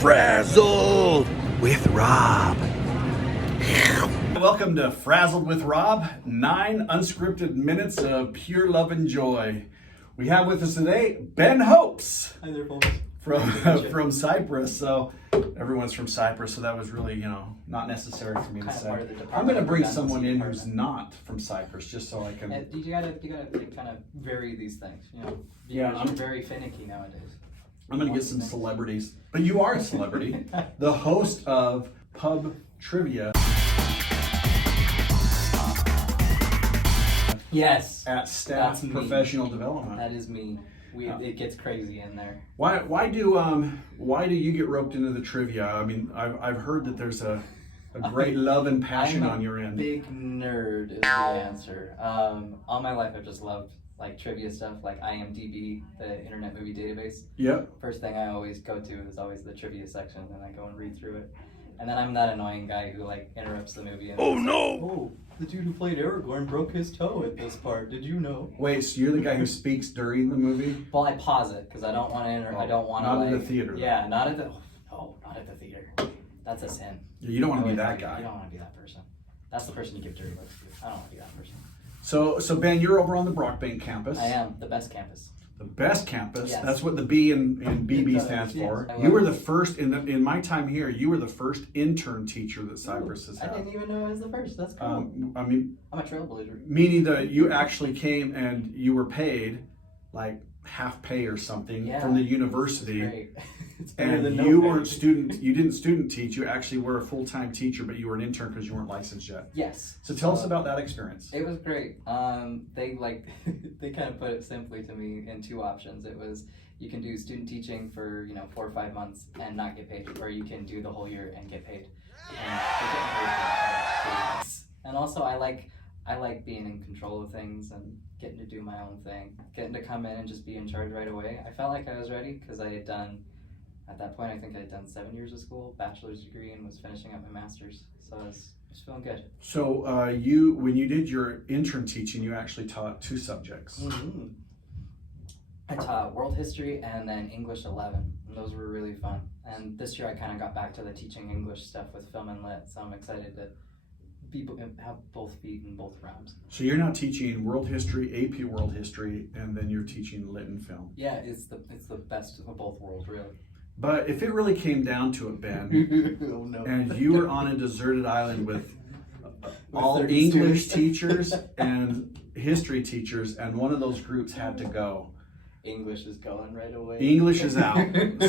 Frazzled with Rob. Welcome to Frazzled with Rob, 9 unscripted minutes of pure love and joy. We have with us today Ben Hopes. Hi there, folks. From Cyprus. So everyone's from Cyprus, so that was really, not necessary for me to say. I'm going to bring someone in who's not from Cyprus, just so I can. You gotta kind of vary these things. Yeah, I'm very finicky nowadays. I'm going to get some celebrities, but you are a celebrity, the host of Pub Trivia. Yes. At Staff Professional Development. That is me. It gets crazy in there. Why do you get roped into the trivia? I mean, I've heard that there's a great love and passion on your end. Big nerd is the answer. All my life I've just loved like trivia stuff, like IMDb, the Internet Movie Database. Yep. First thing I always go to is always the trivia section, and I go and read through it. And then I'm that annoying guy who like interrupts the movie. And oh, the dude who played Aragorn broke his toe at this part. Did you know? Wait, so you're the guy who speaks during the movie? Well, I pause it because I don't want to I don't want to. Not in the theater. Yeah, not at the. Oh, not at the theater. That's a sin. Yeah, you don't want to be that guy. You don't want to be that person. That's the person you give dirty looks to. I don't want to be that person. So Ben, you're over on the Brockbank campus. I am the best campus. The best campus. Yes. That's what the B in BB stands for. You were the first in my time here. You were the first intern teacher that Cyprus has had. I didn't even know I was the first. That's cool. I mean, I'm a trailblazer. Meaning that you actually came and you were paid like half pay or something from the university. It's great. It's and than you weren't you didn't student teach. You actually were a full-time teacher, but you were an intern because you weren't licensed yet. Yes. So tell us about that experience. It was great. They they kind of put it simply to me in two options. It was you can do student teaching for 4 or 5 months and not get paid, or you can do the whole year and get paid. And also I like being in control of things and getting to do my own thing, getting to come in and just be in charge right away. I felt like I was ready because I had done. At that point, I think I had done 7 years of school, bachelor's degree, and was finishing up my master's. So I was feeling good. So when you did your intern teaching, you actually taught 2 subjects. Mm-hmm. I taught world history and then English 11, and those were really fun. And this year I kind of got back to the teaching English stuff with film and lit, so I'm excited to have both feet in both realms. So you're now teaching world history, AP world history, and then you're teaching lit and film. Yeah, it's the best of both worlds, really. But if it really came down to it, Ben, oh, no. and you were on a deserted island with all English teachers and history teachers, and one of those groups had to go. English is going right away. English is out.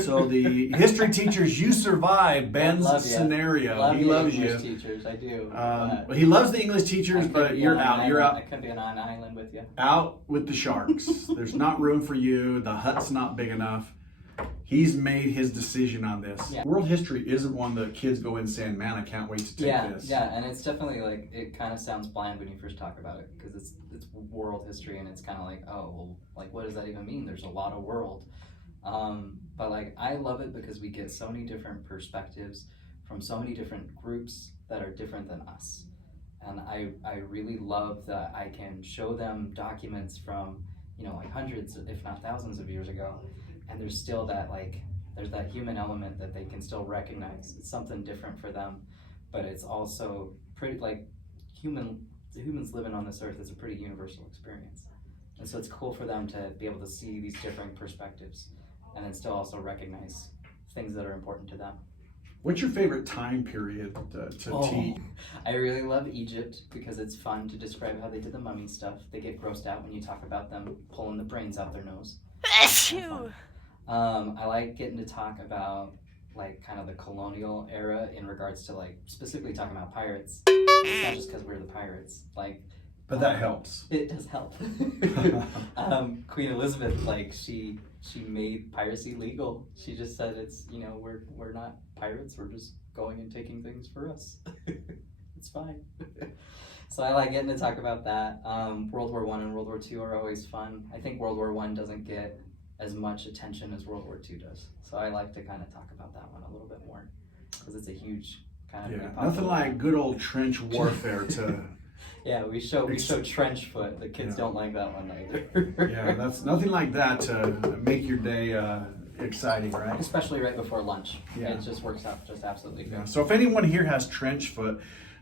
So the history teachers, you survived Ben's scenario. He loves you. English teachers, I do. He loves the English teachers, but you're out. You're out. I could be on an island with you. Out with the sharks. There's not room for you. The hut's not big enough. He's made his decision on this. Yeah. World history isn't one that kids go in saying, man, I can't wait to take this. Yeah, and it's definitely like, it kind of sounds bland when you first talk about it, because it's world history, and it's kind of like, oh, well, like, what does that even mean? There's a lot of world. But like, I love it because we get so many different perspectives from so many different groups that are different than us. And I really love that I can show them documents from, like hundreds, if not thousands of years ago. And there's still there's that human element that they can still recognize. It's something different for them, but it's also pretty humans living on this earth is a pretty universal experience. And so it's cool for them to be able to see these different perspectives and then still also recognize things that are important to them. What's your favorite time period to teach? I really love Egypt because it's fun to describe how they did the mummy stuff. They get grossed out when you talk about them pulling the brains out their nose. I like getting to talk about kind of the colonial era in regards to specifically talking about pirates. It's not just because we're the pirates. But that helps. It does help. Queen Elizabeth, she made piracy legal. She just said it's we're not pirates. We're just going and taking things for us. It's fine. So I like getting to talk about that. World War I and World War II are always fun. I think World War I doesn't get as much attention as World War II does. So I like to kind of talk about that one a little bit more because it's a huge kind of nothing like good old trench warfare to Yeah, we show trench foot. The kids don't like that one either. Yeah, that's nothing like that to make your day exciting, right? Especially right before lunch. Yeah. It just works out just absolutely good. Yeah. So if anyone here has trench foot,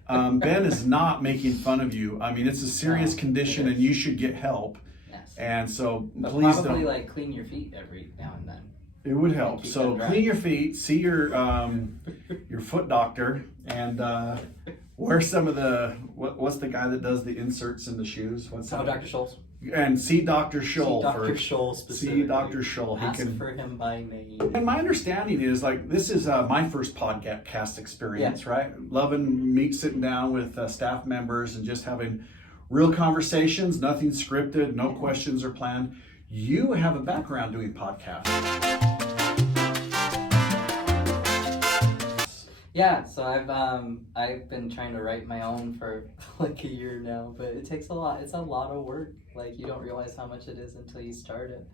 Ben is not making fun of you. I mean, it's a serious condition, and you should get help. Yes. And so But please probably don't. like clean your feet every now and then. It would help. Keep So them dry. clean your feet, see your foot doctor, and wear some of the what's the guy that does the inserts in the shoes? What's that? Dr. Schultz. And see Dr. Scholl See Dr. first. Scholl See specifically. Dr. Scholl. He Ask can. for him by name. And my understanding is like this is my first podcast experience, right? Loving sitting down with staff members and just having real conversations, nothing scripted, no questions are planned. You have a background doing podcasts. Yeah, so I've been trying to write my own for like a year now, but it takes a lot. It's a lot of work. Like you don't realize how much it is until you start it.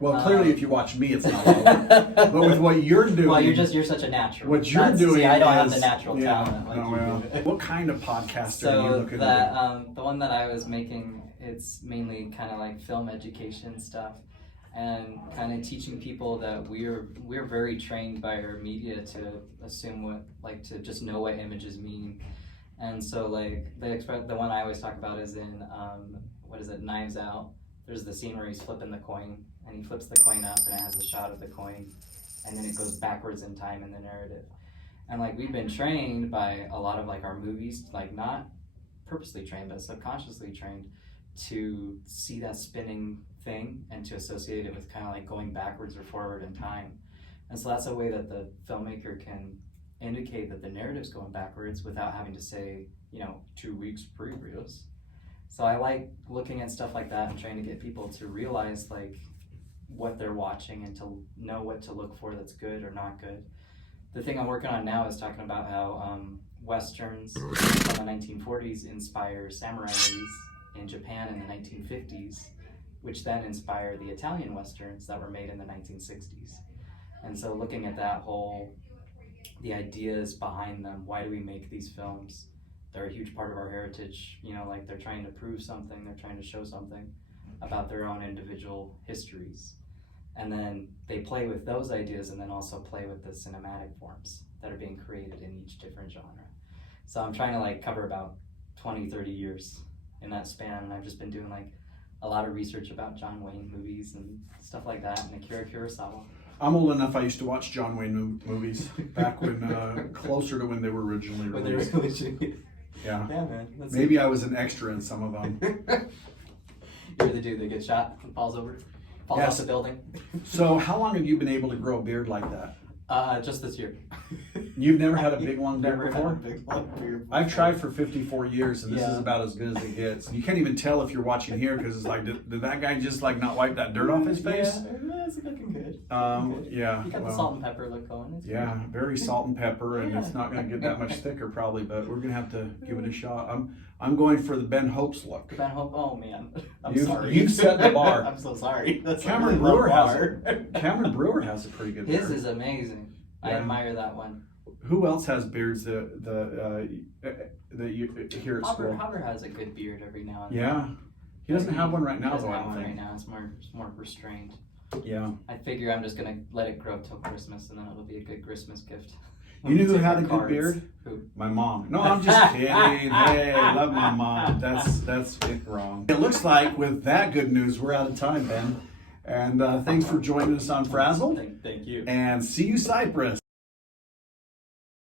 Well, clearly, if you watch me, it's not. But with what you're doing, well, you're such a natural. What you're doing, see, I don't have is- the natural yeah, talent like no, you well, do. what kind of podcast are you So looking that at? the one that I was making, it's mainly kind of like film education stuff, and kind of teaching people that we're very trained by our media to assume to just know what images mean. And so like the one I always talk about is in Knives Out. There's the scene where he's flipping the coin, and he flips the coin up, and it has a shot of the coin, and then it goes backwards in time in the narrative. And like we've been trained by a lot of like our movies, like not purposely trained, but subconsciously trained to see that spinning thing and to associate it with kind of like going backwards or forward in time. And so that's a way that the filmmaker can indicate that the narrative's going backwards without having to say, 2 weeks previous. So I like looking at stuff like that and trying to get people to realize like what they're watching and to know what to look for that's good or not good. The thing I'm working on now is talking about how Westerns from the 1940s inspire samurai movies in Japan in the 1950s, which then inspired the Italian Westerns that were made in the 1960s. And so looking at that the ideas behind them, why do we make these films? They're a huge part of our heritage, like they're trying to prove something, they're trying to show something about their own individual histories. And then they play with those ideas and then also play with the cinematic forms that are being created in each different genre. So I'm trying to like cover about 20, 30 years in that span, and I've just been doing like a lot of research about John Wayne movies and stuff like that, and Akira Kurosawa. I'm old enough. I used to watch John Wayne movies back when, closer to when they were originally When they released. were originally, Yeah. yeah, man. That's Maybe I was an extra in some of them. You're the dude that gets shot and falls off Yes. the building. So, how long have you been able to grow a beard like that? Just this year. You've never had a big long beard Never had before? a big long beard before. I've tried for 54 years, and this Yeah. is about as good as it gets. You can't even tell if you're watching here because it's like, did that guy just like not wipe that dirt off his face? Yeah, it's looking good. Yeah. You got the well, salt and pepper look going. It's Yeah, very salt and pepper, and Yeah. it's not going to get that much thicker probably, but we're going to have to give it a shot. I'm going for the Ben Hopes look. good. Ben Hope. Oh man, I'm You've- sorry. you've set the bar. I'm so sorry. That's Cameron a really low Brewer has bar. Cameron Brewer has a pretty good His beard. is amazing. I Yeah. admire that one. Who else has beards that you hear at school? Robert has a good beard every now and then. Yeah, he doesn't have one right He now doesn't though. I have don't one right think. now. It's more restrained. Yeah. I figure I'm just gonna let it grow till Christmas, and then it'll be a good Christmas gift. You knew who Take had our a good cards. beard? Who? My mom. No, I'm just kidding. Hey, I love my mom. That's it wrong. It looks like with that good news, we're out of time, Ben. And thanks for joining us on Frazzled. Thank you. And see you, Cypress.